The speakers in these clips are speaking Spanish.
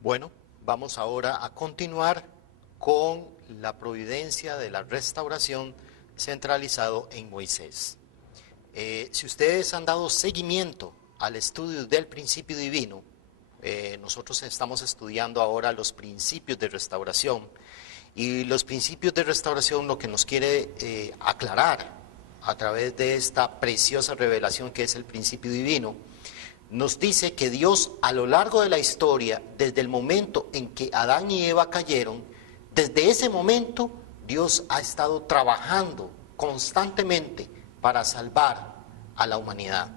Bueno, vamos ahora a continuar con la providencia de la restauración centralizado en Moisés. Si ustedes han dado seguimiento al estudio del principio divino, nosotros estamos estudiando ahora los principios de restauración, y los principios de restauración lo que nos quiere aclarar a través de esta preciosa revelación que es el principio divino, nos dice que Dios a lo largo de la historia, desde el momento en que Adán y Eva cayeron, desde ese momento Dios ha estado trabajando constantemente para salvar a la humanidad.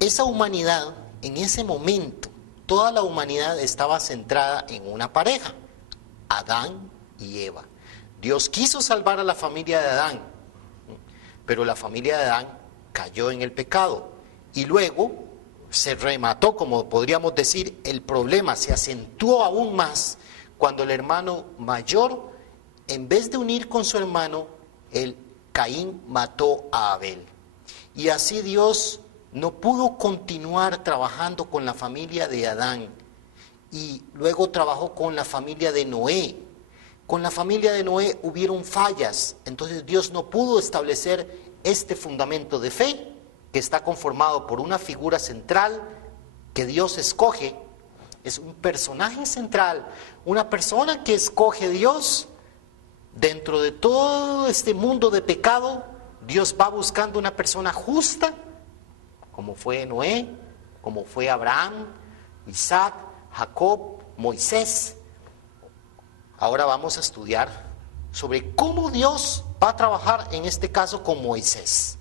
Esa humanidad, en ese momento, toda la humanidad estaba centrada en una pareja, Adán y Eva. Dios quiso salvar a la familia de Adán, pero la familia de Adán cayó en el pecado y luego se remató, como podríamos decir, el problema se acentuó aún más cuando el hermano mayor, en vez de unir con su hermano, Caín mató a Abel. Y así Dios no pudo continuar trabajando con la familia de Adán, y luego trabajó con la familia de Noé. Con la familia de Noé hubieron fallas, entonces Dios no pudo establecer este fundamento de fe, que está conformado por una figura central que Dios escoge. Es un personaje central, una persona que escoge Dios. Dentro de todo este mundo de pecado, Dios va buscando una persona justa, como fue Noé, como fue Abraham, Isaac, Jacob, Moisés. Ahora vamos a estudiar sobre cómo Dios va a trabajar en este caso con Moisés,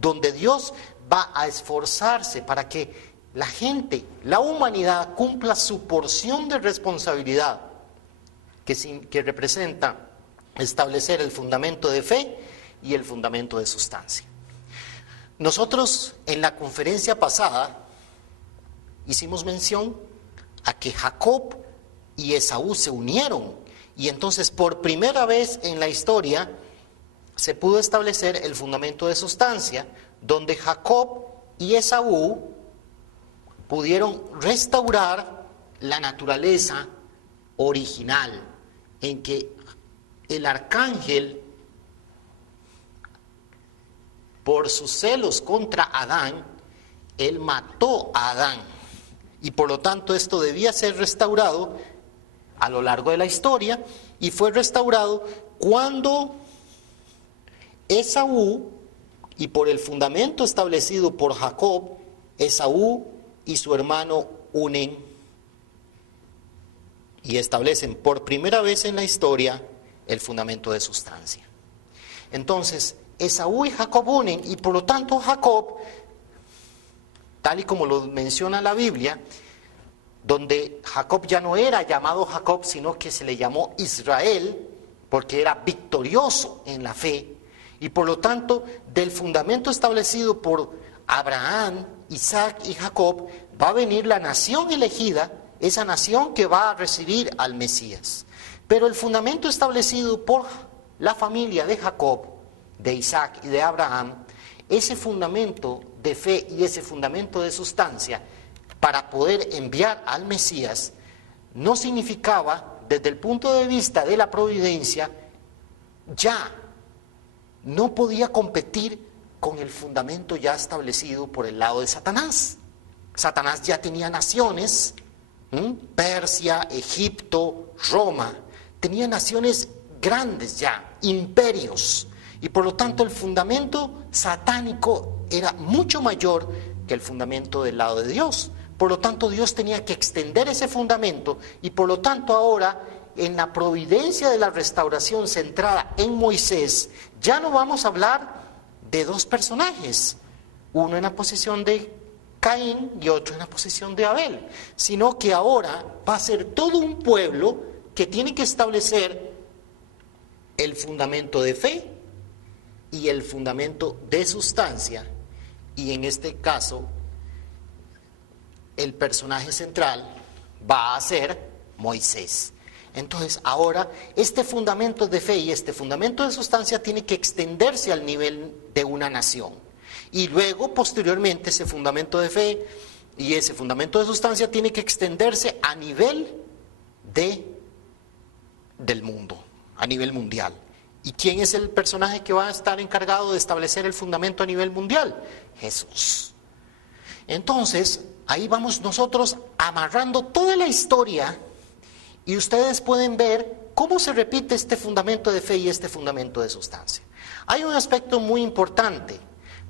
donde Dios va a esforzarse para que la gente, la humanidad, cumpla su porción de responsabilidad, que representa establecer el fundamento de fe y el fundamento de sustancia. Nosotros en la conferencia pasada hicimos mención a que Jacob y Esaú se unieron, y entonces por primera vez en la historia se pudo establecer el fundamento de sustancia, donde Jacob y Esaú pudieron restaurar la naturaleza original, en que el arcángel, por sus celos contra Adán, él mató a Adán, y por lo tanto esto debía ser restaurado a lo largo de la historia, y fue restaurado cuando Esaú, y por el fundamento establecido por Jacob, Esaú y su hermano unen y establecen por primera vez en la historia el fundamento de sustancia. Entonces, Esaú y Jacob unen, y por lo tanto Jacob, tal y como lo menciona la Biblia, donde Jacob ya no era llamado Jacob, sino que se le llamó Israel, porque era victorioso en la fe, y por lo tanto, del fundamento establecido por Abraham, Isaac y Jacob, va a venir la nación elegida, esa nación que va a recibir al Mesías. Pero el fundamento establecido por la familia de Jacob, de Isaac y de Abraham, ese fundamento de fe y ese fundamento de sustancia, para poder enviar al Mesías, no significaba, desde el punto de vista de la providencia, ya no podía competir con el fundamento ya establecido por el lado de Satanás. Satanás ya tenía naciones, Persia, Egipto, Roma, tenía naciones grandes ya, imperios, y por lo tanto el fundamento satánico era mucho mayor que el fundamento del lado de Dios. Por lo tanto, Dios tenía que extender ese fundamento, y por lo tanto ahora, en la providencia de la restauración centrada en Moisés, ya no vamos a hablar de dos personajes, uno en la posición de Caín y otro en la posición de Abel, sino que ahora va a ser todo un pueblo que tiene que establecer el fundamento de fe y el fundamento de sustancia, y en este caso el personaje central va a ser Moisés. Entonces ahora este fundamento de fe y este fundamento de sustancia tiene que extenderse al nivel de una nación, y luego posteriormente ese fundamento de fe Y ese fundamento de sustancia tiene que extenderse a nivel del mundo, a nivel mundial. ¿Y quién es el personaje que va a estar encargado de establecer el fundamento a nivel mundial? Jesús. Entonces, ahí vamos nosotros amarrando toda la historia y ustedes pueden ver cómo se repite este fundamento de fe y este fundamento de sustancia. Hay un aspecto muy importante,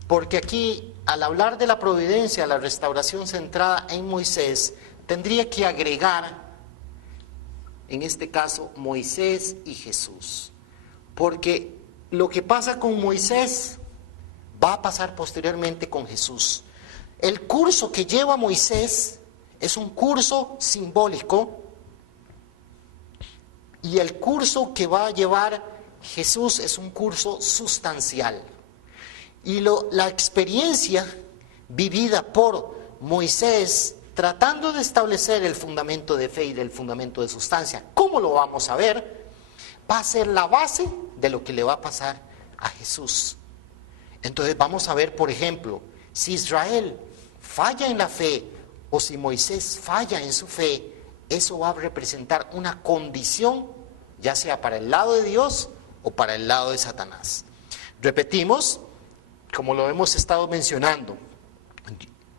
porque aquí, al hablar de la providencia, la restauración centrada en Moisés, tendría que agregar, en este caso, Moisés y Jesús. Porque lo que pasa con Moisés va a pasar posteriormente con Jesús. El curso que lleva Moisés es un curso simbólico y el curso que va a llevar Jesús es un curso sustancial. Y la experiencia vivida por Moisés tratando de establecer el fundamento de fe y del fundamento de sustancia, ¿cómo lo vamos a ver? Va a ser la base de lo que le va a pasar a Jesús. Entonces vamos a ver, por ejemplo, si Israel falla en la fe o si Moisés falla en su fe, eso va a representar una condición, ya sea para el lado de Dios o para el lado de Satanás. Repetimos, como lo hemos estado mencionando,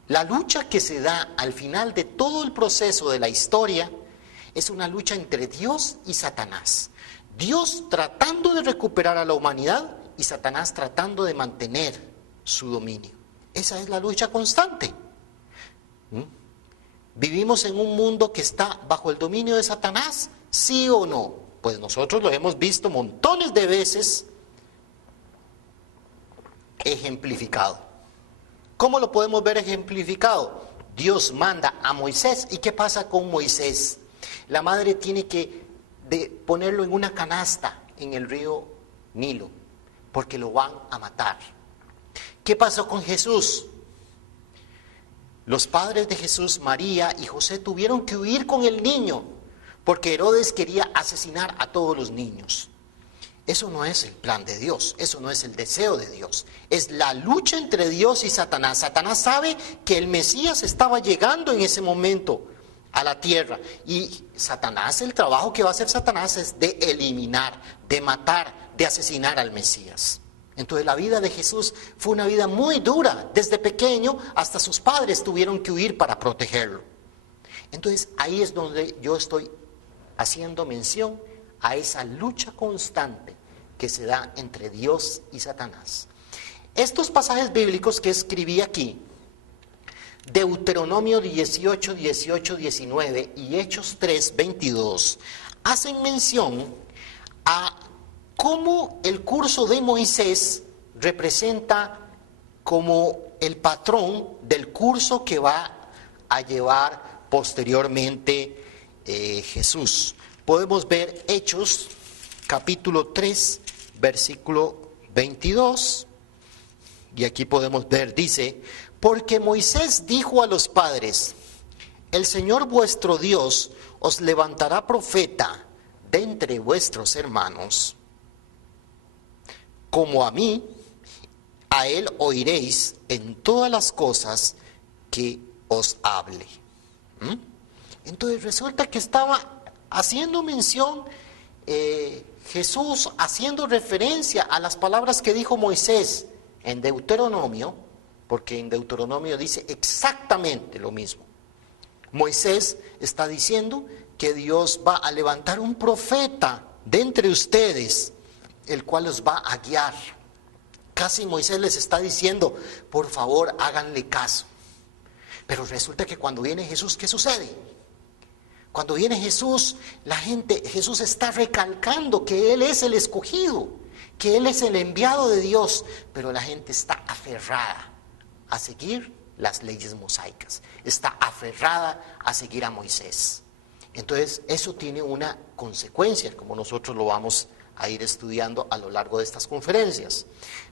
la lucha que se da al final de todo el proceso de la historia es una lucha entre Dios y Satanás. Dios tratando de recuperar a la humanidad y Satanás tratando de mantener su dominio. Esa es la lucha constante. ¿Vivimos en un mundo que está bajo el dominio de Satanás? ¿Sí o no? Pues nosotros lo hemos visto montones de veces ejemplificado. ¿Cómo lo podemos ver ejemplificado? Dios manda a Moisés. ¿Y qué pasa con Moisés? La madre tiene que ponerlo en una canasta en el río Nilo, porque lo van a matar. ¿Qué pasó con Jesús? Los padres de Jesús, María y José, tuvieron que huir con el niño, porque Herodes quería asesinar a todos los niños. Eso no es el plan de Dios, eso no es el deseo de Dios. Es la lucha entre Dios y Satanás. Satanás sabe que el Mesías estaba llegando en ese momento a la tierra. Y Satanás, el trabajo que va a hacer Satanás es de eliminar, de matar, de asesinar al Mesías. Entonces la vida de Jesús fue una vida muy dura. Desde pequeño hasta sus padres tuvieron que huir para protegerlo. Entonces ahí es donde yo estoy haciendo mención a esa lucha constante que se da entre Dios y Satanás. Estos pasajes bíblicos que escribí aquí, Deuteronomio 18, 18, 19 y Hechos 3, 22, hacen mención a cómo el curso de Moisés representa como el patrón del curso que va a llevar posteriormente Jesús. Podemos ver Hechos capítulo 3, versículo 22, y aquí podemos ver, dice: porque Moisés dijo a los padres, el Señor vuestro Dios os levantará profeta de entre vuestros hermanos, como a mí, a él oiréis en todas las cosas que os hable. Entonces resulta que estaba haciendo mención Jesús, haciendo referencia a las palabras que dijo Moisés en Deuteronomio, porque en Deuteronomio dice exactamente lo mismo. Moisés está diciendo que Dios va a levantar un profeta de entre ustedes, el cual los va a guiar. Casi Moisés les está diciendo, por favor, háganle caso. Pero resulta que cuando viene Jesús, ¿qué sucede? Cuando viene Jesús, Jesús está recalcando que Él es el escogido, que Él es el enviado de Dios, pero la gente está aferrada a seguir las leyes mosaicas, está aferrada a seguir a Moisés. Entonces, eso tiene una consecuencia, como nosotros lo vamos a ir estudiando a lo largo de estas conferencias.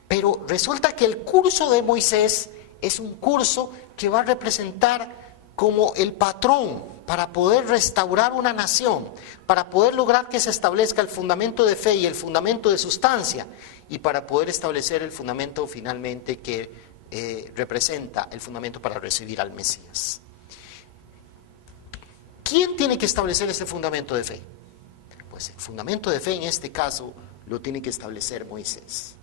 Pero resulta que el curso de Moisés es un curso que va a representar como el patrón para poder restaurar una nación, para poder lograr que se establezca el fundamento de fe y el fundamento de sustancia, y para poder establecer el fundamento finalmente que representa el fundamento para recibir al Mesías. ¿quién tiene que establecer ese fundamento de fe? Pues el fundamento de fe en este caso lo tiene que establecer Moisés.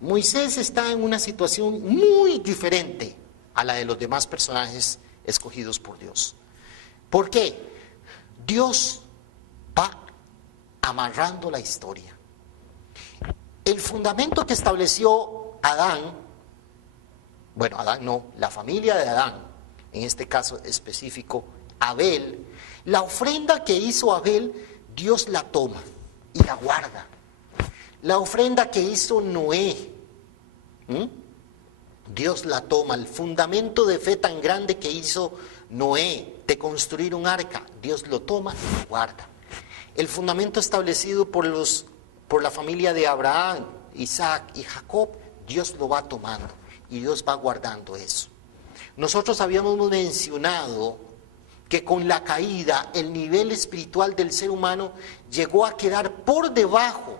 Moisés está en una situación muy diferente a la de los demás personajes escogidos por Dios. ¿Por qué? Dios va amarrando la historia. El fundamento que estableció Adán, bueno, Adán no, la familia de Adán, en este caso específico, Abel, la ofrenda que hizo Abel, Dios la toma y la guarda. La ofrenda que hizo Noé, Dios la toma. El fundamento de fe tan grande que hizo Noé de construir un arca, Dios lo toma y lo guarda. El fundamento establecido por la familia de Abraham, Isaac y Jacob, Dios lo va tomando y Dios va guardando eso. Nosotros habíamos mencionado que con la caída el nivel espiritual del ser humano llegó a quedar por debajo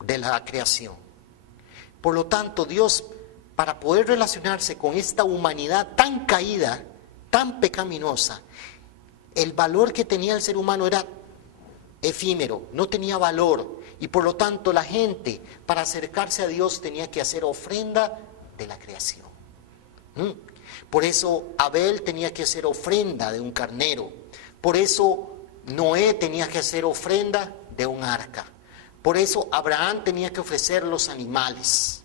de la creación. Por lo tanto, Dios, para poder relacionarse con esta humanidad tan caída, tan pecaminosa, el valor que tenía el ser humano era efímero, no tenía valor, y por lo tanto la gente para acercarse a Dios tenía que hacer ofrenda de la creación. Por eso Abel tenía que hacer ofrenda de un carnero, por eso Noé tenía que hacer ofrenda de un arca, por eso Abraham tenía que ofrecer los animales.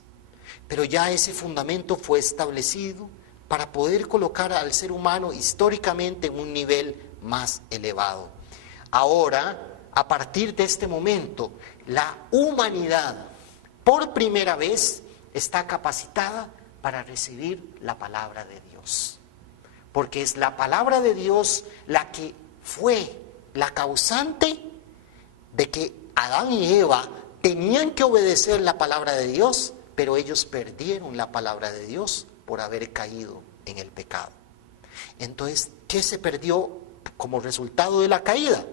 Pero ya ese fundamento fue establecido para poder colocar al ser humano históricamente en un nivel más elevado. Ahora, a partir de este momento, la humanidad por primera vez está capacitada para recibir la palabra de Dios. Porque es la palabra de Dios la que fue la causante de que Adán y Eva tenían que obedecer la palabra de Dios, pero ellos perdieron la palabra de Dios por haber caído en el pecado. Entonces, ¿qué se perdió como resultado de la caída?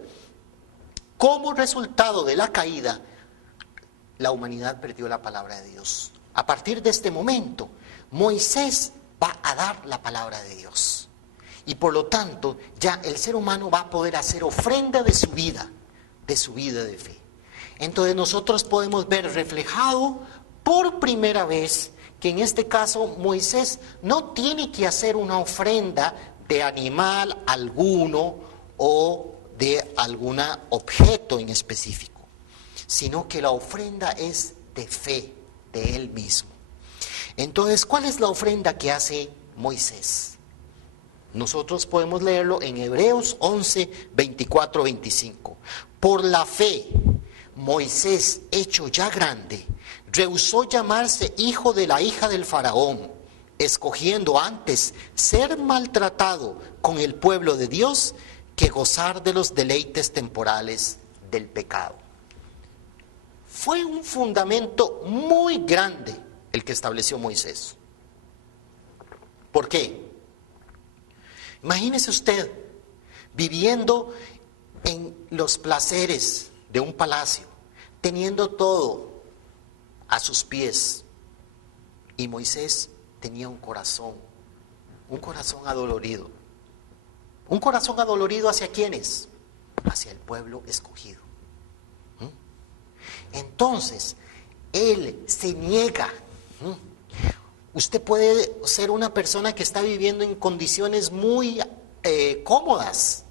Como resultado de la caída, la humanidad perdió la palabra de Dios. A partir de este momento, Moisés va a dar la palabra de Dios. Y por lo tanto, ya el ser humano va a poder hacer ofrenda de su vida de fe. Entonces nosotros podemos ver reflejado por primera vez que en este caso Moisés no tiene que hacer una ofrenda de animal alguno o de algún objeto en específico, sino que la ofrenda es de fe de él mismo. Entonces, ¿cuál es la ofrenda que hace Moisés? Nosotros podemos leerlo en Hebreos 11, 24, 25. Por la fe, Moisés, hecho ya grande, rehusó llamarse hijo de la hija del faraón, escogiendo antes ser maltratado con el pueblo de Dios que gozar de los deleites temporales del pecado. Fue un fundamento muy grande el que estableció Moisés. ¿Por qué? Imagínese usted viviendo en los placeres de un palacio, teniendo todo a sus pies. Y Moisés tenía un corazón adolorido. ¿Un corazón adolorido hacia quiénes? Hacia el pueblo escogido. Entonces, él se niega. Usted puede ser una persona que está viviendo en condiciones muy cómodas,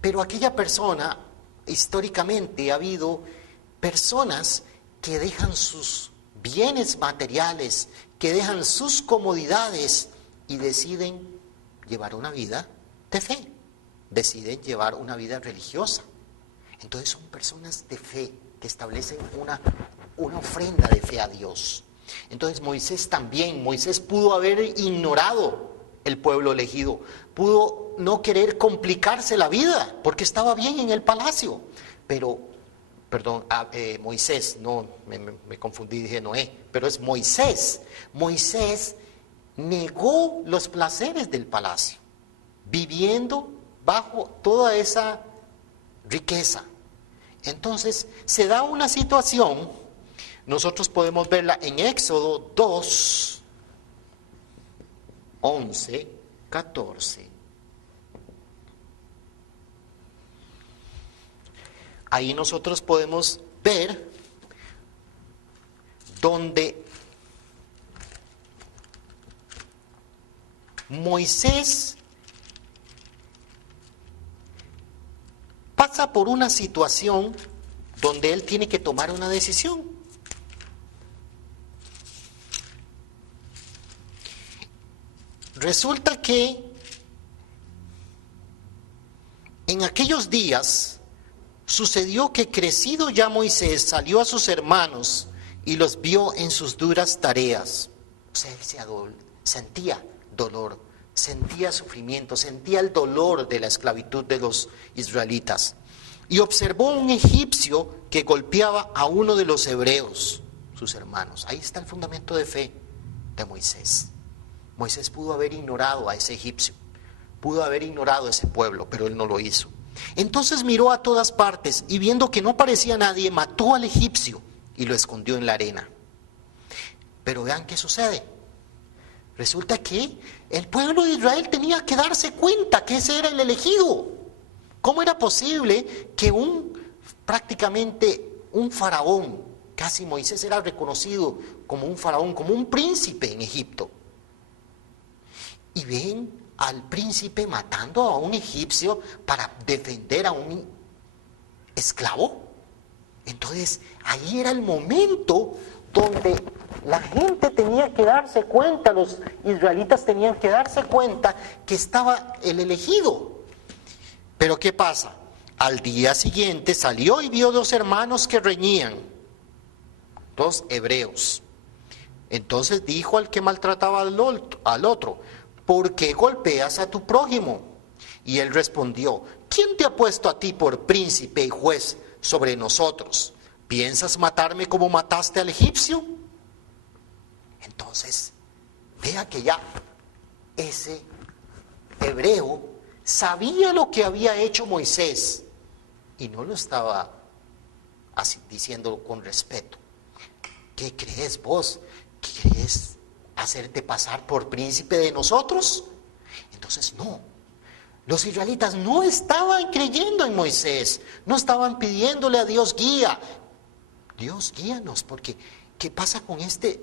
pero aquella persona, históricamente ha habido personas que dejan sus bienes materiales, que dejan sus comodidades y deciden llevar una vida de fe, deciden llevar una vida religiosa. Entonces son personas de fe que establecen una ofrenda de fe a Dios. Entonces Moisés pudo haber ignorado el pueblo elegido, pudo no querer complicarse la vida porque estaba bien en el palacio, Moisés, no, me confundí, dije Noé, pero es Moisés. Moisés negó los placeres del palacio, viviendo bajo toda esa riqueza. Entonces se da una situación, nosotros podemos verla en Éxodo 2, 11, 14. ahí nosotros podemos ver donde Moisés pasa por una situación donde él tiene que tomar una decisión. Resulta que en aquellos días sucedió que crecido ya Moisés salió a sus hermanos y los vio en sus duras tareas. O sea, él sentía dolor, sentía sufrimiento, sentía el dolor de la esclavitud de los israelitas. Y observó a un egipcio que golpeaba a uno de los hebreos, sus hermanos. Ahí está el fundamento de fe de Moisés. Moisés pudo haber ignorado a ese egipcio, pudo haber ignorado a ese pueblo, pero él no lo hizo. Entonces miró a todas partes y viendo que no parecía nadie, mató al egipcio y lo escondió en la arena. Pero vean qué sucede. Resulta que el pueblo de Israel tenía que darse cuenta que ese era el elegido. ¿Cómo era posible que prácticamente un faraón, casi Moisés era reconocido como un faraón, como un príncipe en Egipto? Y ven al príncipe matando a un egipcio para defender a un esclavo. Entonces, ahí era el momento donde la gente tenía que darse cuenta, los israelitas tenían que darse cuenta que estaba el elegido. Pero ¿qué pasa? Al día siguiente salió y vio dos hermanos que reñían, dos hebreos. Entonces dijo al que maltrataba al otro: ¿por qué golpeas a tu prójimo? Y él respondió: ¿quién te ha puesto a ti por príncipe y juez sobre nosotros? ¿Piensas matarme como mataste al egipcio? Entonces, vea que ya ese hebreo sabía lo que había hecho Moisés y no lo estaba así diciendo con respeto. ¿Qué crees vos? ¿Quieres hacerte pasar por príncipe de nosotros? Entonces no, los israelitas no estaban creyendo en Moisés, no estaban pidiéndole a Dios guía. Dios, guíanos, porque ¿qué pasa con este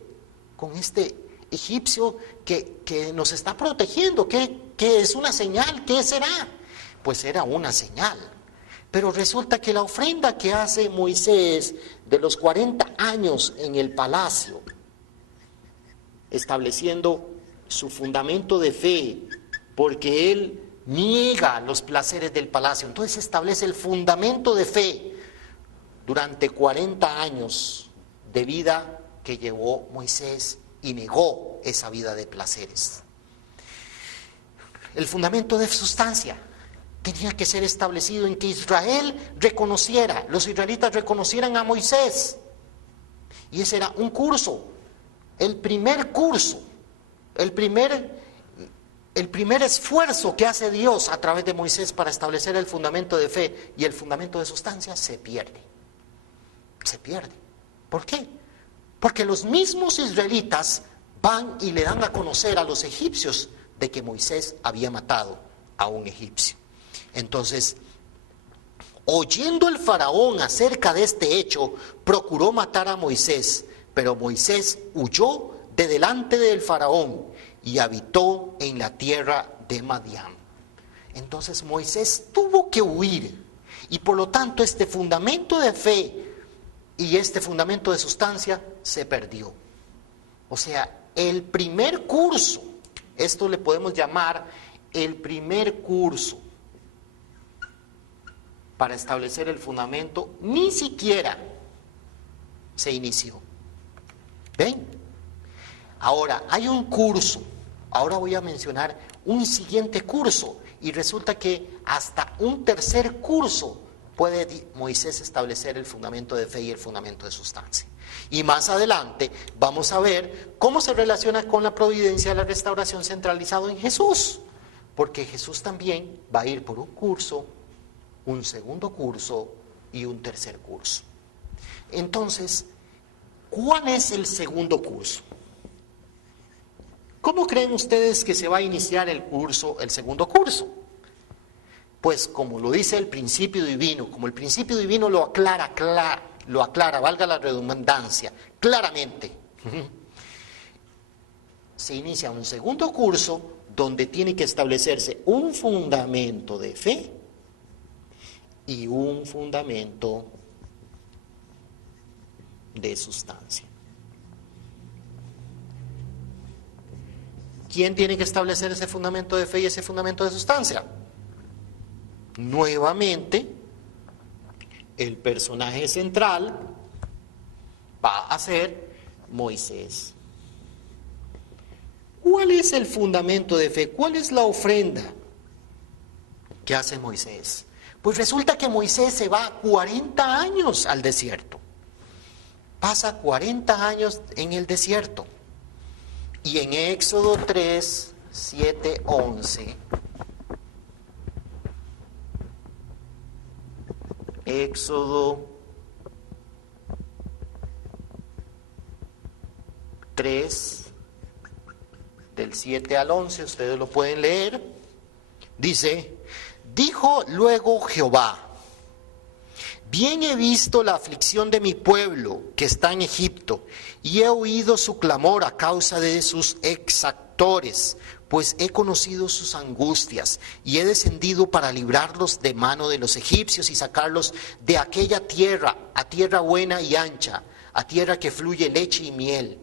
egipcio que nos está protegiendo? ¿Qué es una señal? ¿Qué será? Pues era una señal. Pero resulta que la ofrenda que hace Moisés de los 40 años en el palacio, estableciendo su fundamento de fe, porque él niega los placeres del palacio, entonces establece el fundamento de fe durante 40 años de vida que llevó Moisés y negó esa vida de placeres. El fundamento de sustancia tenía que ser establecido en que Israel reconociera, los israelitas reconocieran a Moisés. Y ese era un curso, el primer curso, el primer esfuerzo que hace Dios a través de Moisés para establecer el fundamento de fe y el fundamento de sustancia se pierde. Se pierde. ¿Por qué? Porque los mismos israelitas van y le dan a conocer a los egipcios de que Moisés había matado a un egipcio. Entonces, oyendo el faraón acerca de este hecho, procuró matar a Moisés, pero Moisés huyó de delante del faraón y habitó en la tierra de Madián. Entonces Moisés tuvo que huir y por lo tanto este fundamento de fe y este fundamento de sustancia se perdió. O sea, el primer curso, esto le podemos llamar el primer curso para establecer el fundamento, ni siquiera se inició. ¿Ven? Ahora, hay un curso, ahora voy a mencionar un siguiente curso, y resulta que hasta un tercer curso puede Moisés establecer el fundamento de fe y el fundamento de sustancia. Y más adelante vamos a ver cómo se relaciona con la providencia de la restauración centralizado en Jesús, porque Jesús también va a ir por un curso, un segundo curso y un tercer curso. Entonces, ¿cuál es el segundo curso? ¿Cómo creen ustedes que se va a iniciar el curso, el segundo curso? Pues como lo dice el principio divino, como el principio divino lo aclara, valga la redundancia, claramente, se inicia un segundo curso donde tiene que establecerse un fundamento de fe y un fundamento de sustancia. ¿Quién tiene que establecer ese fundamento de fe y ese fundamento de sustancia? Nuevamente, el personaje central va a ser Moisés. ¿Cuál es el fundamento de fe? ¿Cuál es la ofrenda que hace Moisés? Pues resulta que Moisés se va 40 años al desierto. Pasa 40 años en el desierto. Y en Éxodo 3, 7, 11, Éxodo 3, del 7 al 11, ustedes lo pueden leer, dice, dijo luego Jehová, bien he visto la aflicción de mi pueblo que está en Egipto, y he oído su clamor a causa de sus exactores, pues he conocido sus angustias, y he descendido para librarlos de mano de los egipcios y sacarlos de aquella tierra, a tierra buena y ancha, a tierra que fluye leche y miel.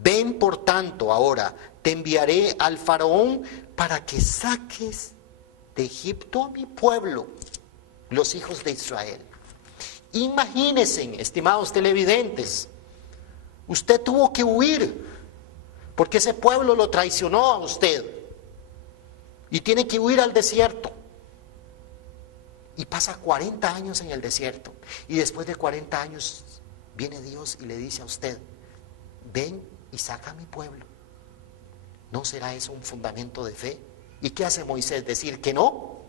Ven por tanto ahora, te enviaré al faraón para que saques de Egipto a mi pueblo, los hijos de Israel. Imagínense, estimados televidentes, usted tuvo que huir porque ese pueblo lo traicionó a usted y tiene que huir al desierto. Y pasa 40 años en el desierto y después de 40 años viene Dios y le dice a usted, ven y saca a mi pueblo. ¿No será eso un fundamento de fe? ¿Y qué hace Moisés? ¿Decir que no?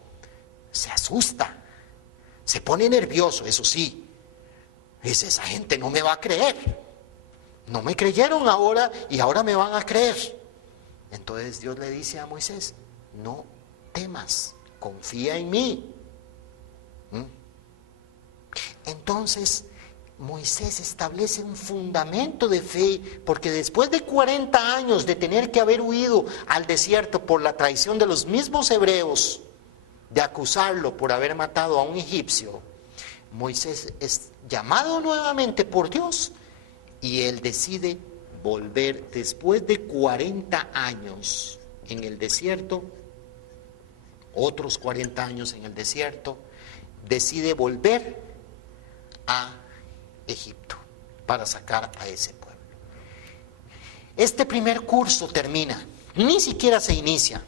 Se asusta, se pone nervioso, eso sí. Dice, esa gente no me va a creer. No me creyeron ahora y ahora me van a creer. Entonces Dios le dice a Moisés, no temas, confía en mí. Entonces Moisés establece un fundamento de fe, porque después de 40 años de tener que haber huido al desierto por la traición de los mismos hebreos, de acusarlo por haber matado a un egipcio, Moisés es llamado nuevamente por Dios y él decide volver después de 40 años en el desierto, otros 40 años en el desierto, decide volver a Egipto para sacar a ese pueblo. Este primer curso termina, ni siquiera se inicia.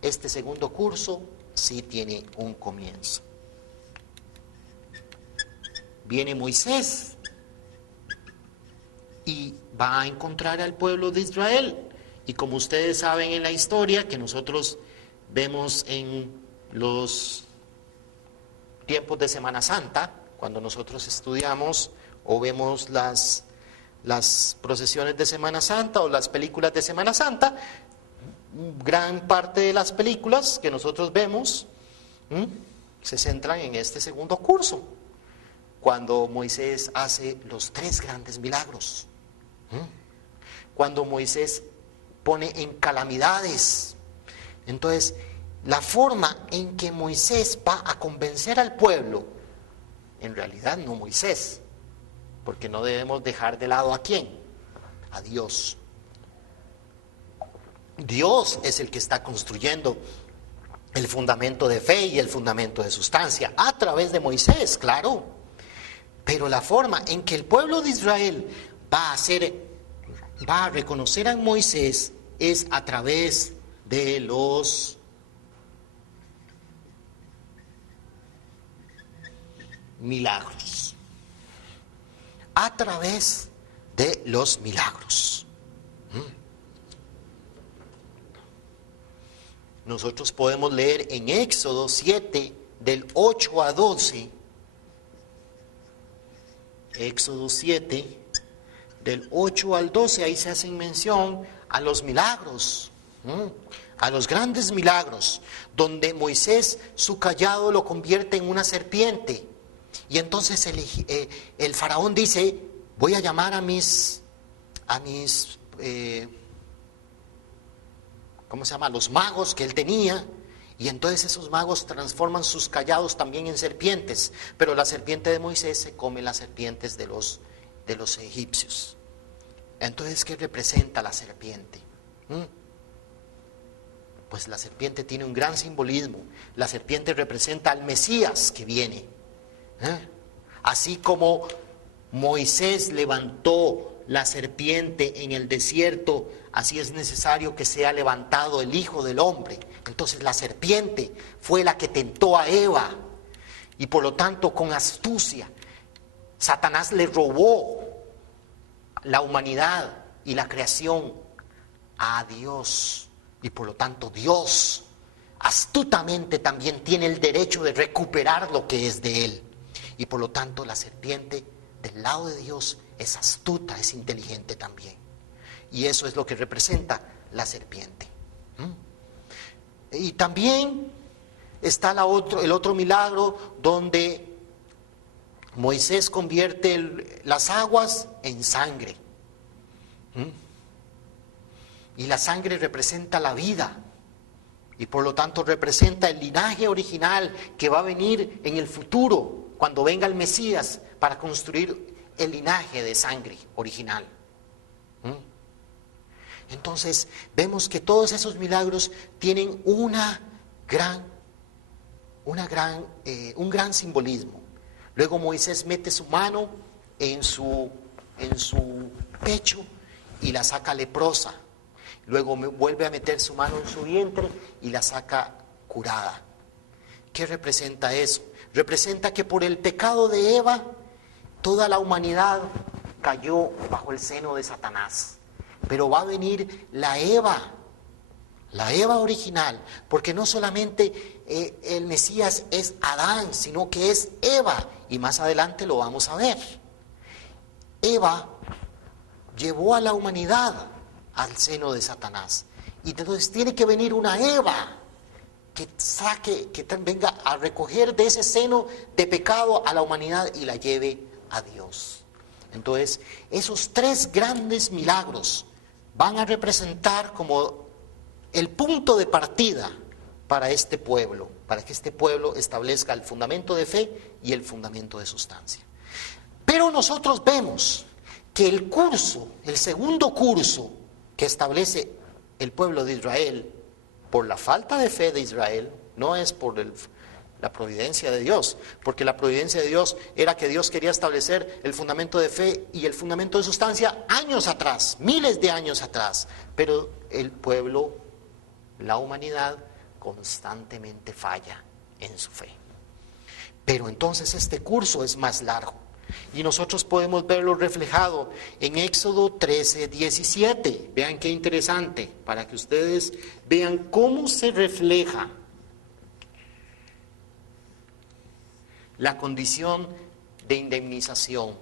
Este segundo curso sí tiene un comienzo. Viene Moisés y va a encontrar al pueblo de Israel. Y como ustedes saben en la historia que nosotros vemos en los tiempos de Semana Santa, cuando nosotros estudiamos o vemos las procesiones de Semana Santa o las películas de Semana Santa, gran parte de las películas que nosotros vemos se centran en este segundo curso, cuando Moisés hace los 3 grandes milagros, cuando Moisés pone en calamidades. Entonces, la forma en que Moisés va a convencer al pueblo, en realidad no Moisés, porque no debemos dejar de lado a quién, a Dios. Dios es el que está construyendo el fundamento de fe y el fundamento de sustancia, a través de Moisés, claro. Pero la forma en que el pueblo de Israel va a reconocer a Moisés es a través de los milagros. A través de los milagros. Nosotros podemos leer en Éxodo 7, del 8 a 12. Éxodo 7, del 8 al 12, ahí se hacen mención a los milagros. A los grandes milagros, donde Moisés su cayado lo convierte en una serpiente. Y entonces el faraón dice, voy a llamar a mis ¿cómo se llama? Los magos que él tenía. Y entonces esos magos transforman sus callados también en serpientes. Pero la serpiente de Moisés se come las serpientes de los egipcios. Entonces, ¿qué representa la serpiente? Pues la serpiente tiene un gran simbolismo. La serpiente representa al Mesías que viene. Así como Moisés levantó la serpiente en el desierto, así es necesario que sea levantado el Hijo del Hombre. Entonces la serpiente fue la que tentó a Eva, y por lo tanto con astucia Satanás le robó la humanidad y la creación a Dios, y por lo tanto Dios astutamente también tiene el derecho de recuperar lo que es de él. Y por lo tanto la serpiente del lado de Dios es astuta, es inteligente también. Y eso es lo que representa la serpiente. Y también está el otro milagro donde Moisés convierte las aguas en sangre. Y la sangre representa la vida. Y por lo tanto representa el linaje original que va a venir en el futuro, cuando venga el Mesías, para construir el linaje de sangre original. Entonces vemos que todos esos milagros tienen un gran simbolismo. Luego Moisés mete su mano en su pecho y la saca leprosa. Luego vuelve a meter su mano en su vientre y la saca curada. ¿Qué representa eso? Representa que por el pecado de Eva, toda la humanidad cayó bajo el seno de Satanás. Pero va a venir la Eva original, porque no solamente el Mesías es Adán, sino que es Eva, y más adelante lo vamos a ver. Eva llevó a la humanidad al seno de Satanás, y entonces tiene que venir una Eva que venga a recoger de ese seno de pecado a la humanidad y la lleve a Dios. Entonces, esos tres grandes milagros van a representar como el punto de partida para este pueblo, para que este pueblo establezca el fundamento de fe y el fundamento de sustancia. Pero nosotros vemos que el segundo curso que establece el pueblo de Israel, por la falta de fe de Israel, no es por la providencia de Dios, porque la providencia de Dios era que Dios quería establecer el fundamento de fe y el fundamento de sustancia años atrás, miles de años atrás, pero el pueblo, la humanidad, constantemente falla en su fe. Pero entonces este curso es más largo, y nosotros podemos verlo reflejado en Éxodo 13, 17. Vean qué interesante, para que ustedes vean cómo se refleja la condición de indemnización.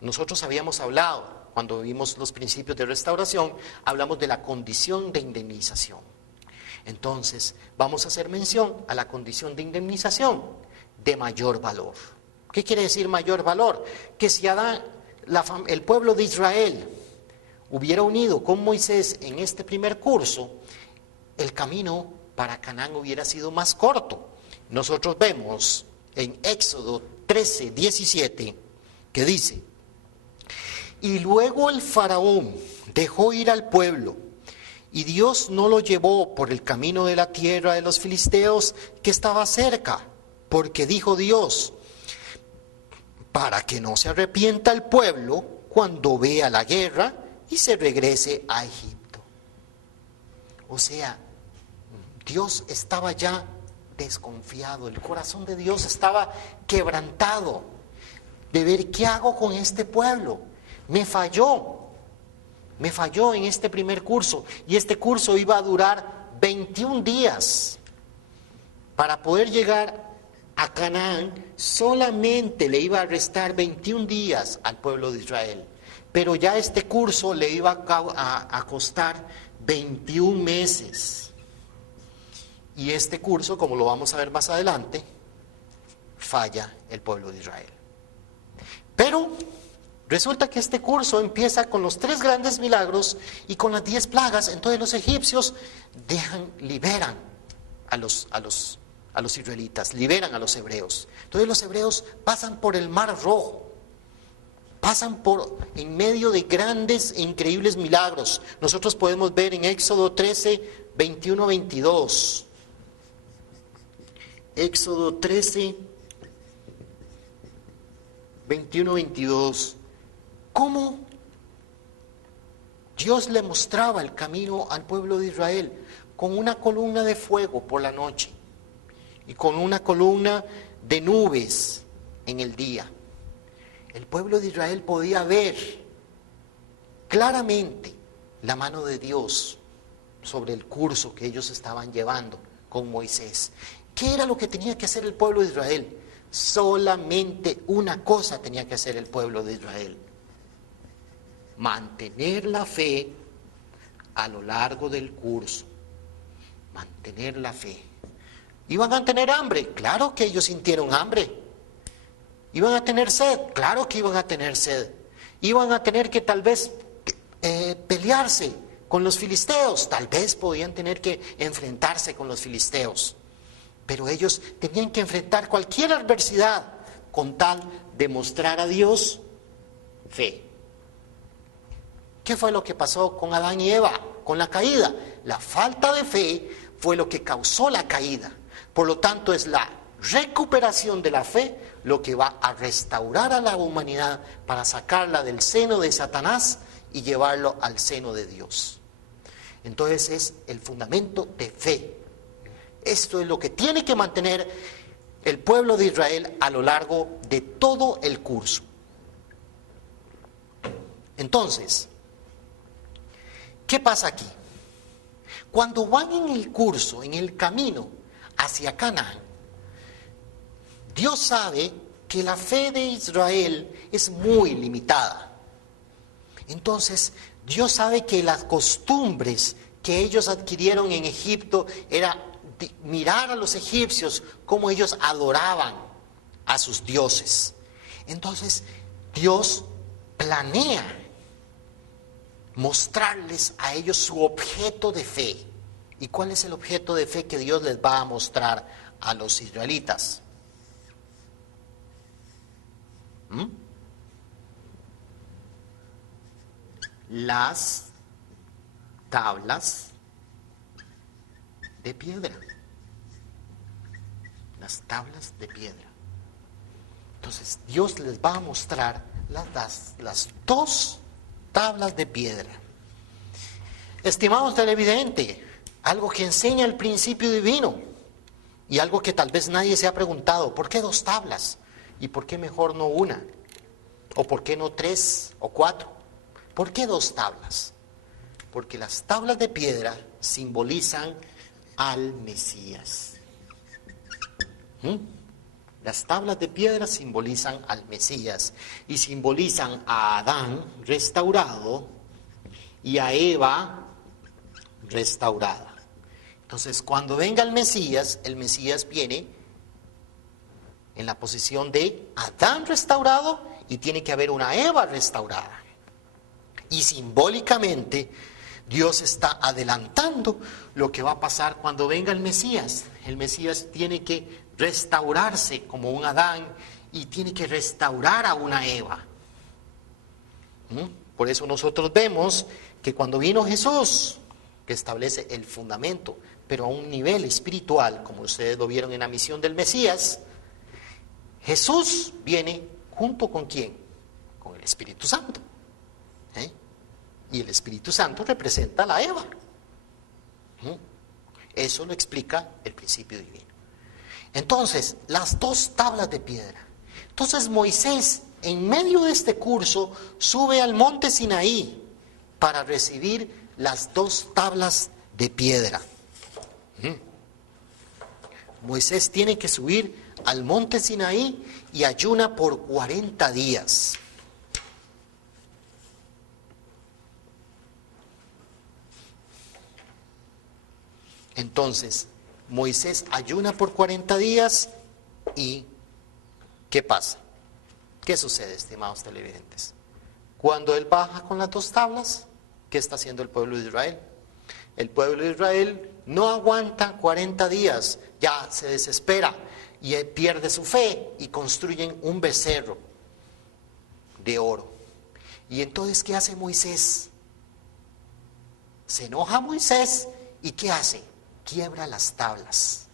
Nosotros habíamos hablado, cuando vimos los principios de restauración, hablamos de la condición de indemnización. Entonces, vamos a hacer mención a la condición de indemnización de mayor valor. ¿Qué quiere decir mayor valor? Que si Adán, el pueblo de Israel, hubiera unido con Moisés en este primer curso, el camino para Canaán hubiera sido más corto. Nosotros vemos en Éxodo 13, 17, que dice: y luego el faraón dejó ir al pueblo, y Dios no lo llevó por el camino de la tierra de los filisteos que estaba cerca, porque dijo Dios: para que no se arrepienta el pueblo cuando vea la guerra y se regrese a Egipto. O sea, Dios estaba ya desconfiado, el corazón de Dios estaba quebrantado de ver qué hago con este pueblo. Me falló en este primer curso, y este curso iba a durar 21 días. Para poder llegar a Canaán solamente le iba a restar 21 días al pueblo de Israel, pero ya este curso le iba a costar 21 meses. Y este curso, como lo vamos a ver más adelante, falla el pueblo de Israel. Pero resulta que este curso empieza con los 3 grandes milagros y con las 10 plagas. Entonces los egipcios liberan a los israelitas, liberan a los hebreos. Entonces los hebreos pasan por el Mar Rojo, pasan en medio de grandes e increíbles milagros. Nosotros podemos ver en Éxodo 13, 21, 22. Éxodo 13, 21, 22. Cómo Dios le mostraba el camino al pueblo de Israel con una columna de fuego por la noche y con una columna de nubes en el día. El pueblo de Israel podía ver claramente la mano de Dios sobre el curso que ellos estaban llevando con Moisés. ¿Qué era lo que tenía que hacer el pueblo de Israel? Solamente una cosa tenía que hacer el pueblo de Israel: mantener la fe a lo largo del curso. Mantener la fe. ¿Iban a tener hambre? Claro que ellos sintieron hambre. ¿Iban a tener sed? Claro que iban a tener sed. ¿Iban a tener que tal vez pelearse con los filisteos? Tal vez podían tener que enfrentarse con los filisteos. Pero ellos tenían que enfrentar cualquier adversidad con tal de mostrar a Dios fe. ¿Qué fue lo que pasó con Adán y Eva, con la caída? La falta de fe fue lo que causó la caída. Por lo tanto, es la recuperación de la fe lo que va a restaurar a la humanidad para sacarla del seno de Satanás y llevarlo al seno de Dios. Entonces es el fundamento de fe. Esto es lo que tiene que mantener el pueblo de Israel a lo largo de todo el curso. Entonces, ¿qué pasa aquí? Cuando van en el curso, en el camino hacia Canaán, Dios sabe que la fe de Israel es muy limitada. Entonces, Dios sabe que las costumbres que ellos adquirieron en Egipto era mirar a los egipcios como ellos adoraban a sus dioses. Entonces, Dios planea mostrarles a ellos su objeto de fe. ¿Y cuál es el objeto de fe que Dios les va a mostrar a los israelitas? Las tablas de piedra. Las tablas de piedra. Entonces Dios les va a mostrar las 2 tablas de piedra. Estimados televidentes, algo que enseña el principio divino y algo que tal vez nadie se ha preguntado: ¿por qué 2 tablas? ¿Y por qué mejor no una? ¿O por qué no 3 o 4? ¿Por qué 2 tablas? Porque las tablas de piedra simbolizan al Mesías. Las tablas de piedra simbolizan al Mesías y simbolizan a Adán restaurado y a Eva restaurada. Entonces, cuando venga el Mesías viene en la posición de Adán restaurado y tiene que haber una Eva restaurada. Y simbólicamente, Dios está adelantando lo que va a pasar cuando venga el Mesías. El Mesías tiene que restaurarse como un Adán y tiene que restaurar a una Eva. Por eso nosotros vemos que cuando vino Jesús, que establece el fundamento, pero a un nivel espiritual, como ustedes lo vieron en la misión del Mesías, Jesús viene junto con ¿quién? Con el Espíritu Santo. Y el Espíritu Santo representa a la Eva. Eso lo explica el principio divino. Entonces, las 2 tablas de piedra. Entonces Moisés, en medio de este curso, sube al monte Sinaí para recibir las 2 tablas de piedra. Moisés tiene que subir al monte Sinaí y ayuna por 40 días. Entonces, Moisés ayuna por 40 días y ¿qué pasa? ¿Qué sucede, estimados televidentes? Cuando él baja con las 2 tablas, ¿qué está haciendo el pueblo de Israel? El pueblo de Israel no aguanta 40 días, ya se desespera y pierde su fe y construyen un becerro de oro. Y entonces, ¿qué hace Moisés? Se enoja Moisés y ¿qué hace? Quiebra las tablas.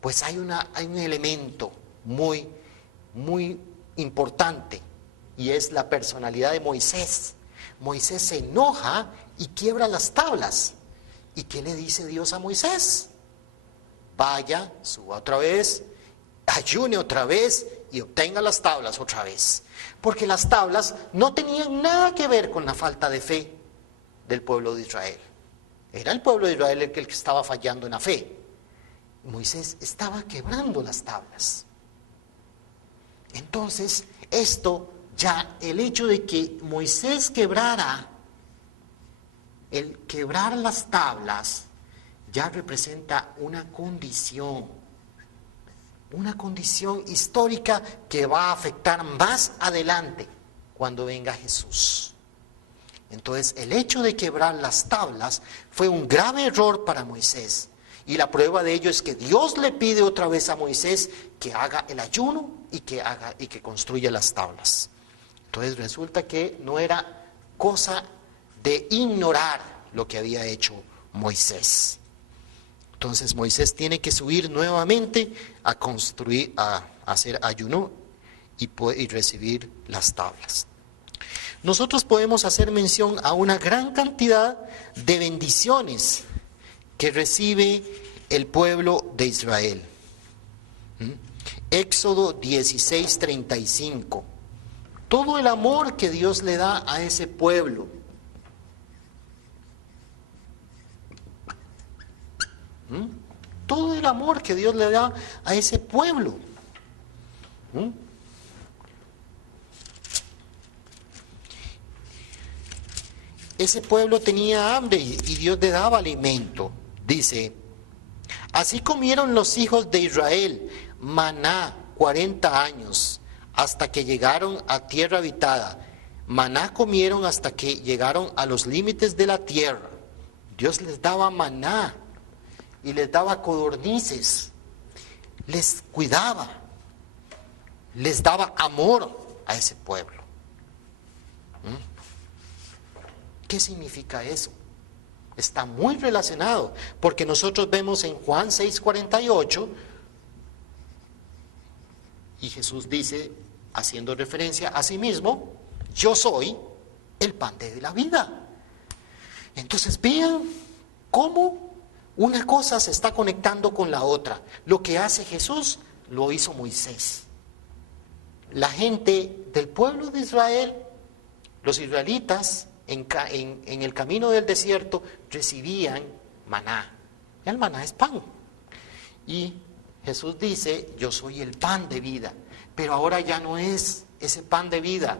Pues hay un elemento muy importante y es la personalidad de Moisés. Moisés se enoja y quiebra las tablas. ¿Y qué le dice Dios a Moisés? Vaya, suba otra vez, ayune otra vez y obtenga las tablas otra vez. Porque las tablas no tenían nada que ver con la falta de fe del pueblo de Israel. Era el pueblo de Israel el que estaba fallando en la fe. Moisés estaba quebrando las tablas. Entonces, el hecho de que Moisés quebrara, el quebrar las tablas, ya representa una condición histórica que va a afectar más adelante cuando venga Jesús. Entonces, el hecho de quebrar las tablas fue un grave error para Moisés. Y la prueba de ello es que Dios le pide otra vez a Moisés que haga el ayuno y que construya las tablas. Entonces resulta que no era cosa de ignorar lo que había hecho Moisés. Entonces Moisés tiene que subir nuevamente a construir, a hacer ayuno y recibir las tablas. Nosotros podemos hacer mención a una gran cantidad de bendiciones que recibe el pueblo de Israel. Éxodo 16:35. Todo el amor que Dios le da a ese pueblo. Todo el amor que Dios le da a ese pueblo. Ese pueblo tenía hambre y Dios le daba alimento. Dice, así comieron los hijos de Israel maná 40 años hasta que llegaron a tierra habitada. Maná comieron hasta que llegaron a los límites de la tierra. Dios les daba maná y les daba codornices, les cuidaba, les daba amor a ese pueblo. ¿Qué significa eso? Está muy relacionado, porque nosotros vemos en Juan 6:48, y Jesús dice, haciendo referencia a sí mismo, yo soy el pan de la vida. Entonces vean cómo una cosa se está conectando con la otra. Lo que hace Jesús, lo hizo Moisés. La gente del pueblo de Israel, los israelitas, en el camino del desierto recibían maná. El maná es pan. Y Jesús dice, yo soy el pan de vida. Pero ahora ya no es ese pan de vida,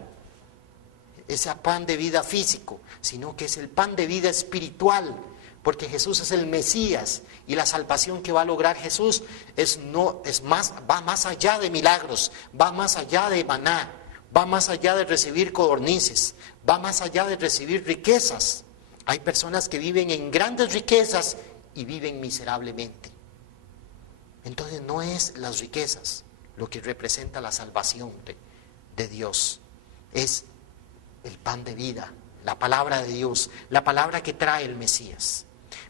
ese pan de vida físico, sino que es el pan de vida espiritual. Porque Jesús es el Mesías y la salvación que va a lograr Jesús va más allá de milagros, va más allá de maná, va más allá de recibir codornices, va más allá de recibir riquezas. Hay personas que viven en grandes riquezas y viven miserablemente. Entonces no es las riquezas lo que representa la salvación de Dios, es el pan de vida, la palabra de Dios, la palabra que trae el Mesías.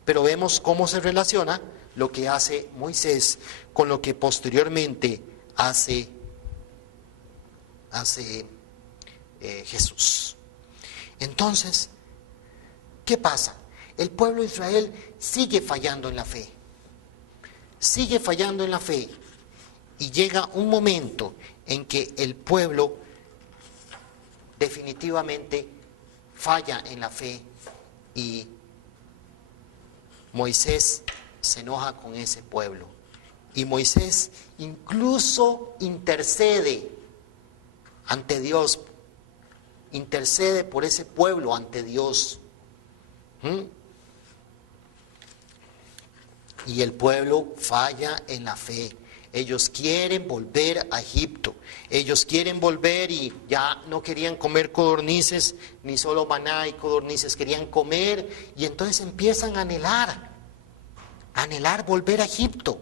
Pero vemos cómo se relaciona lo que hace Moisés con lo que posteriormente hace Jesús. Entonces, ¿qué pasa? El pueblo de Israel sigue fallando en la fe. Sigue fallando en la fe. Y llega un momento en que el pueblo definitivamente falla en la fe y Moisés se enoja con ese pueblo. Y Moisés incluso intercede ante Dios, intercede por ese pueblo ante Dios. Y el pueblo falla en la fe. Ellos quieren volver a Egipto. Ellos quieren volver y ya no querían comer codornices, ni solo maná y codornices, querían comer y entonces empiezan a anhelar volver a Egipto.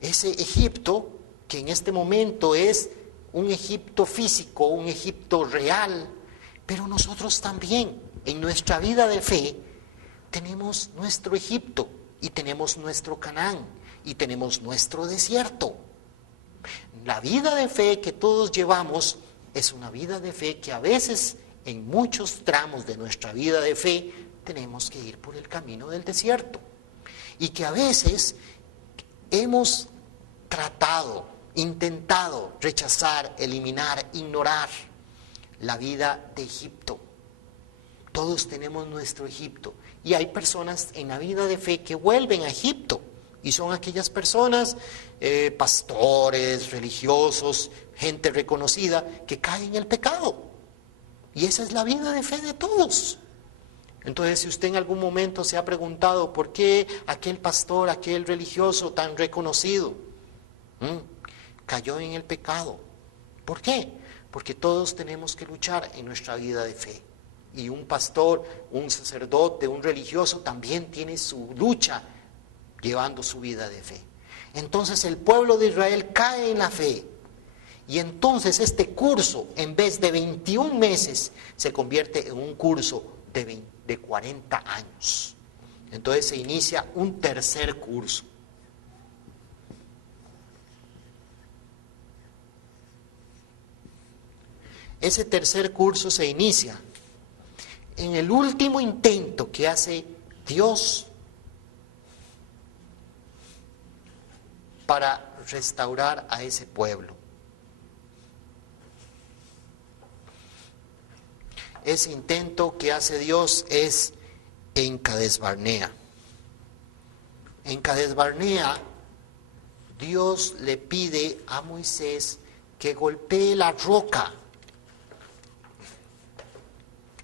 Ese Egipto que en este momento es un Egipto físico, un Egipto real, pero nosotros también en nuestra vida de fe tenemos nuestro Egipto y tenemos nuestro Canaán y tenemos nuestro desierto. La vida de fe que todos llevamos es una vida de fe que a veces en muchos tramos de nuestra vida de fe tenemos que ir por el camino del desierto y que a veces hemos tratado, intentado rechazar, eliminar, ignorar la vida de Egipto. Todos tenemos nuestro Egipto y hay personas en la vida de fe que vuelven a Egipto y son aquellas personas, pastores, religiosos, gente reconocida que caen en el pecado y esa es la vida de fe de todos. Entonces, si usted en algún momento se ha preguntado por qué aquel pastor, aquel religioso tan reconocido cayó en el pecado, ¿por qué? Porque todos tenemos que luchar en nuestra vida de fe. Y un pastor, un sacerdote, un religioso también tiene su lucha llevando su vida de fe. Entonces el pueblo de Israel cae en la fe. Y entonces este curso, en vez de 21 meses, se convierte en un curso de 40 años. Entonces se inicia un tercer curso. Ese tercer curso se inicia en el último intento que hace Dios para restaurar a ese pueblo. Ese intento que hace Dios es en Cades Barnea. En Cades Barnea, Dios le pide a Moisés que golpee la roca.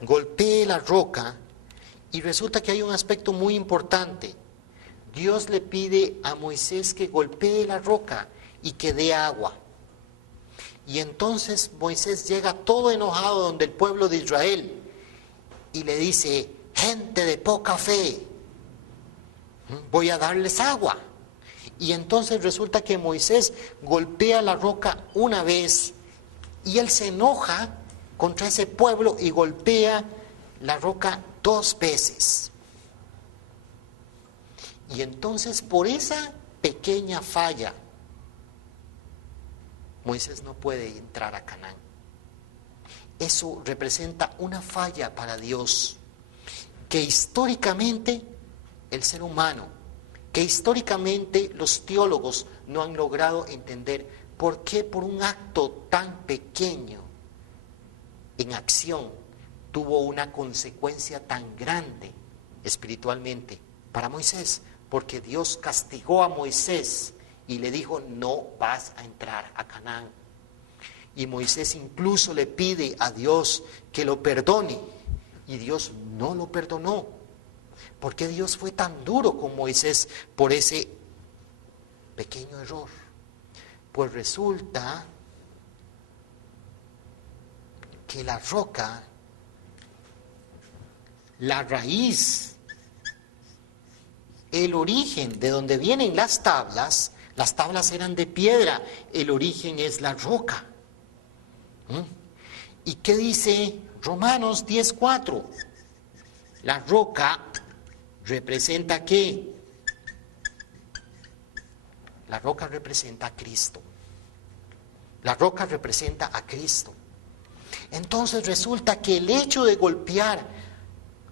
Golpee la roca y resulta que hay un aspecto muy importante. Dios le pide a Moisés que golpee la roca y que dé agua. Y entonces Moisés llega todo enojado donde el pueblo de Israel y le dice: gente de poca fe, voy a darles agua. Y entonces resulta que Moisés golpea la roca una vez y él se enoja contra ese pueblo y golpea la roca 2 veces. Y entonces por esa pequeña falla, Moisés no puede entrar a Canaán. Eso representa una falla para Dios, que históricamente el ser humano, que históricamente los teólogos no han logrado entender por qué por un acto tan pequeño en acción tuvo una consecuencia tan grande espiritualmente para Moisés, porque Dios castigó a Moisés y le dijo: no vas a entrar a Canaán. Y Moisés incluso le pide a Dios que lo perdone y Dios no lo perdonó. ¿Por qué Dios fue tan duro con Moisés por ese pequeño error? Pues resulta que la roca, la raíz, el origen de donde vienen las tablas eran de piedra, el origen es la roca. ¿Y qué dice Romanos 10:4? La roca representa ¿qué? La roca representa a Cristo. La roca representa a Cristo. Entonces resulta que el hecho de golpear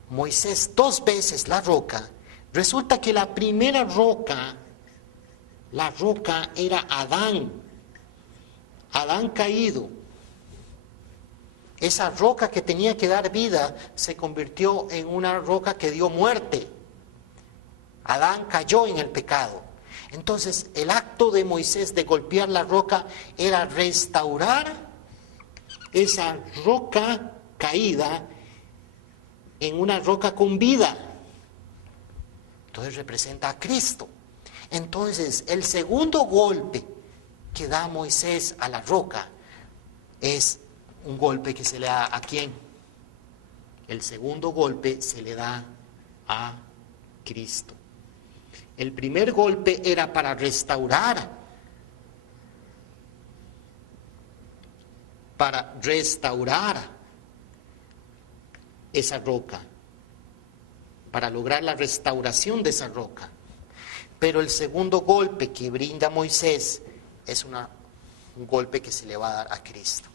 Moisés 2 veces la roca, resulta que la primera roca, la roca era Adán caído. Esa roca que tenía que dar vida se convirtió en una roca que dio muerte. Adán cayó en el pecado. Entonces el acto de Moisés de golpear la roca era restaurar esa roca caída en una roca con vida. Entonces representa a Cristo. Entonces el segundo golpe que da Moisés a la roca es un golpe que se le da ¿a quién? El segundo golpe se le da a Cristo. El primer golpe era para restaurar esa roca, para lograr la restauración de esa roca. Pero el segundo golpe que brinda Moisés es un golpe que se le va a dar a Cristo.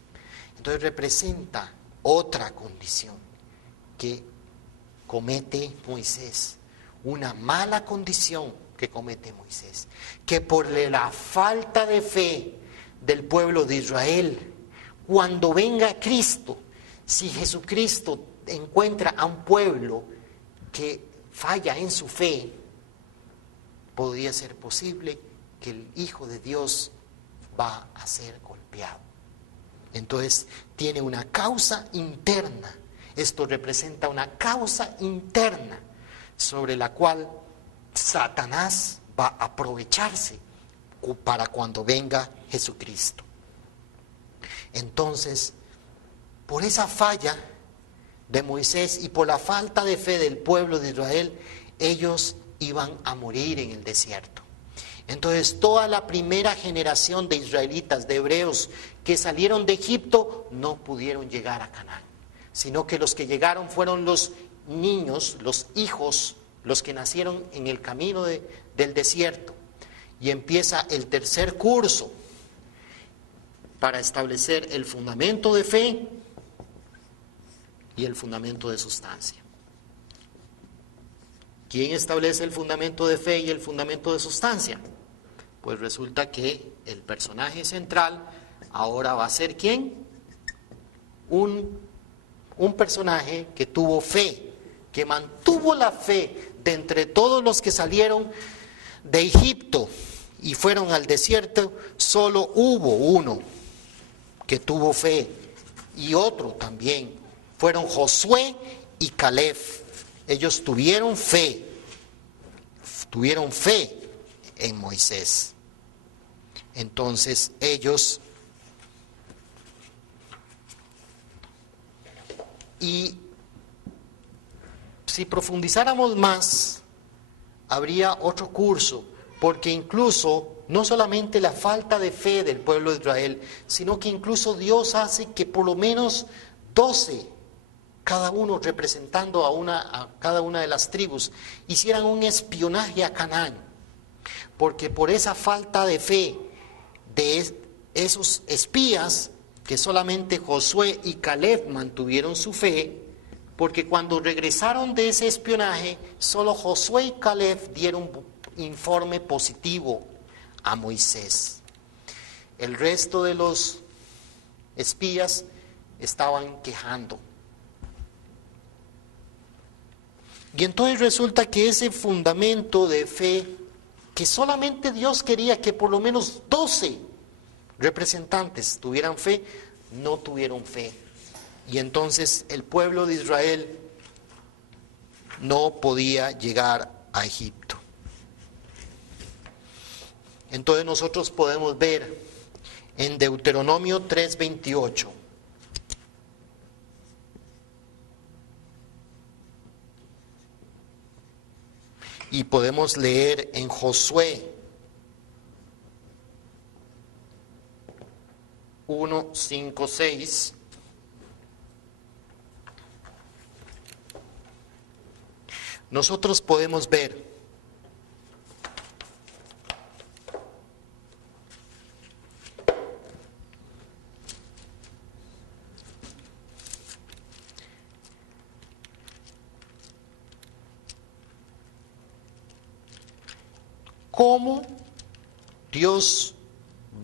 Entonces representa otra condición que comete Moisés, una mala condición que comete Moisés, que por la falta de fe del pueblo de Israel, cuando venga Cristo, si Jesucristo encuentra a un pueblo que falla en su fe, podría ser posible que el Hijo de Dios va a ser golpeado. Entonces tiene una causa interna. Esto representa una causa interna sobre la cual Satanás va a aprovecharse para cuando venga Jesucristo. Entonces, por esa falla de Moisés y por la falta de fe del pueblo de Israel, ellos iban a morir en el desierto. Entonces, toda la primera generación de israelitas, de hebreos que salieron de Egipto, no pudieron llegar a Canaán, sino que los que llegaron fueron los niños, los hijos, los que nacieron en el camino del desierto. Y empieza el tercer curso para establecer el fundamento de fe y el fundamento de sustancia. ¿Quién establece el fundamento de fe y el fundamento de sustancia? Pues resulta que el personaje central ahora va a ser ¿quién? Un personaje que tuvo fe, que mantuvo la fe de entre todos los que salieron de Egipto y fueron al desierto. Solo hubo uno que tuvo fe, y otro también. Fueron Josué y Caleb. Ellos tuvieron fe en Moisés. Entonces ellos, y si profundizáramos más, habría otro curso, porque incluso no solamente la falta de fe del pueblo de Israel, sino que incluso Dios hace que por lo menos 12, cada uno representando a cada una de las tribus, hicieran un espionaje a Canaán, porque por esa falta de fe de esos espías, que solamente Josué y Caleb mantuvieron su fe, porque cuando regresaron de ese espionaje, solo Josué y Caleb dieron informe positivo a Moisés. El resto de los espías estaban quejando. Y entonces resulta que ese fundamento de fe, que solamente Dios quería que por lo menos 12 representantes tuvieran fe, no tuvieron fe. Y entonces el pueblo de Israel no podía llegar a Egipto. Entonces nosotros podemos ver en Deuteronomio 3:28. Y podemos leer en Josué 1:5-6. Nosotros podemos ver cómo Dios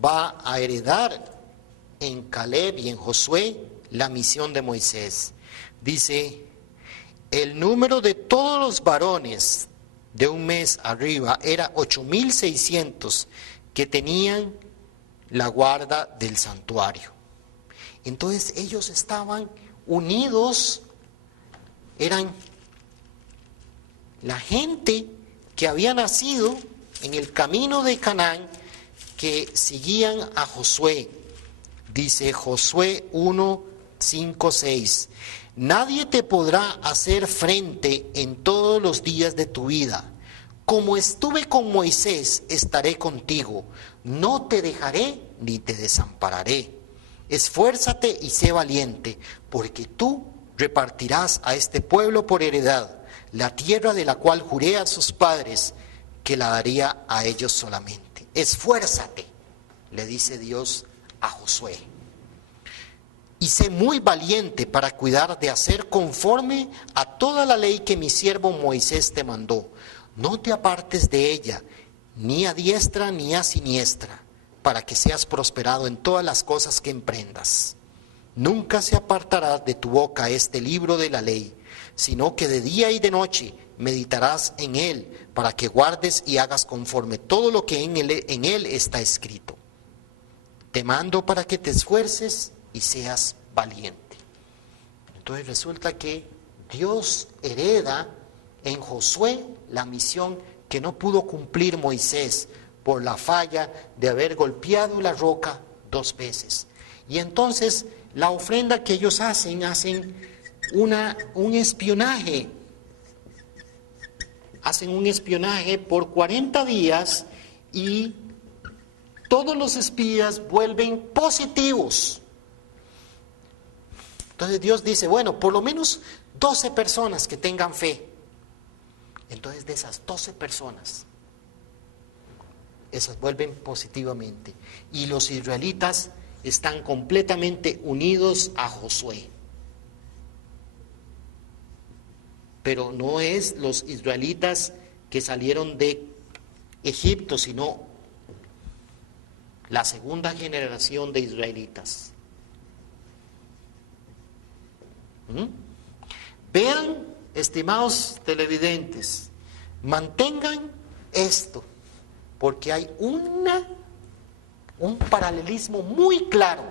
va a heredar en Caleb y en Josué la misión de Moisés. Dice: el número de todos los varones de un mes arriba era 8,600 que tenían la guarda del santuario. Entonces ellos estaban unidos, eran la gente que había nacido en el camino de Canaán que seguían a Josué. Dice Josué 1, 5, 6. Nadie te podrá hacer frente en todos los días de tu vida. Como estuve con Moisés, estaré contigo. No te dejaré ni te desampararé. Esfuérzate y sé valiente, porque tú repartirás a este pueblo por heredad la tierra de la cual juré a sus padres que la daría a ellos solamente. Esfuérzate, le dice Dios a Josué. Y sé muy valiente para cuidar de hacer conforme a toda la ley que mi siervo Moisés te mandó. No te apartes de ella, ni a diestra ni a siniestra, para que seas prosperado en todas las cosas que emprendas. Nunca se apartará de tu boca este libro de la ley, sino que de día y de noche meditarás en él, para que guardes y hagas conforme todo lo que en él está escrito. Te mando para que te esfuerces y seas valiente. Entonces resulta que Dios hereda en Josué la misión que no pudo cumplir Moisés por la falla de haber golpeado la roca 2 veces. Y entonces la ofrenda que ellos hacen un espionaje. Hacen un espionaje por 40 días y todos los espías vuelven positivos. Entonces Dios dice, bueno, por lo menos 12 personas que tengan fe. Entonces de esas 12 personas, esas vuelven positivamente. Y los israelitas están completamente unidos a Josué. Pero no es los israelitas que salieron de Egipto, sino la segunda generación de israelitas. Vean, estimados televidentes, mantengan esto, porque hay un paralelismo muy claro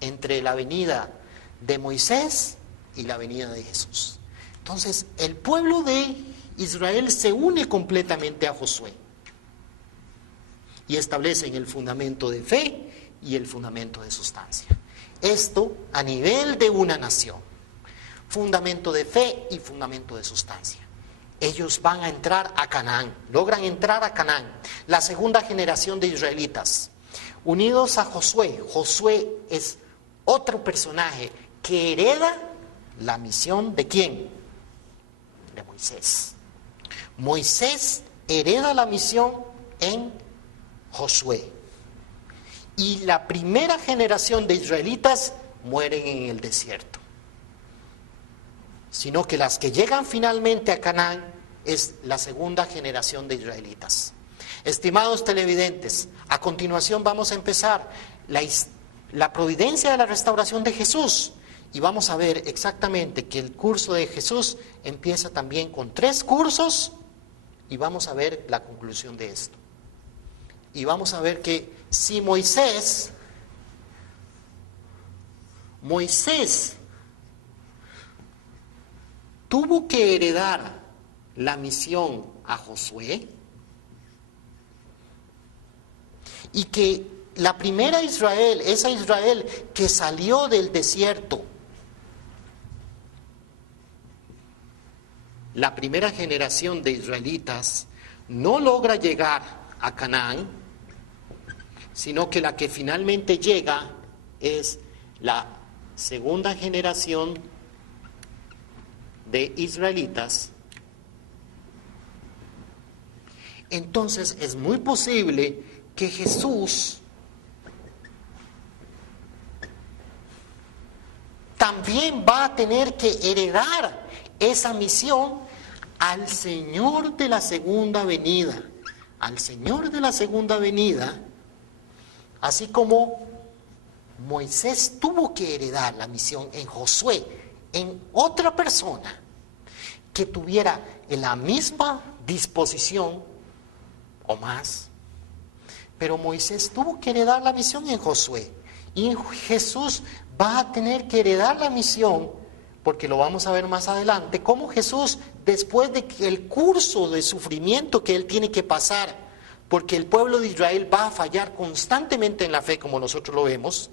entre la venida de Moisés y la venida de Jesús. Entonces, el pueblo de Israel se une completamente a Josué y establecen el fundamento de fe y el fundamento de sustancia. Esto a nivel de una nación. Fundamento de fe y fundamento de sustancia. Ellos van a entrar a Canaán, logran entrar a Canaán, la segunda generación de israelitas, unidos a Josué. Josué es otro personaje que hereda la misión ¿de quién? De Moisés. Moisés hereda la misión en Josué. Y la primera generación de israelitas mueren en el desierto. Sino que las que llegan finalmente a Canaán es la segunda generación de israelitas. Estimados televidentes, a continuación vamos a empezar la providencia de la restauración de Jesús. Y vamos a ver exactamente que el curso de Jesús empieza también con 3 cursos y vamos a ver la conclusión de esto. Y vamos a ver que si Moisés tuvo que heredar la misión a Josué y que la primera Israel, esa Israel que salió del desierto, la primera generación de israelitas no logra llegar a Canaán, sino que la que finalmente llega es la segunda generación de israelitas. Entonces es muy posible que Jesús también va a tener que heredar esa misión al Señor de la segunda venida. Al Señor de la segunda venida, así como Moisés tuvo que heredar la misión en Josué, en otra persona que tuviera la misma disposición o más. Pero Moisés tuvo que heredar la misión en Josué y Jesús va a tener que heredar la misión porque lo vamos a ver más adelante, cómo Jesús, después de que el curso de sufrimiento que Él tiene que pasar, porque el pueblo de Israel va a fallar constantemente en la fe, como nosotros lo vemos,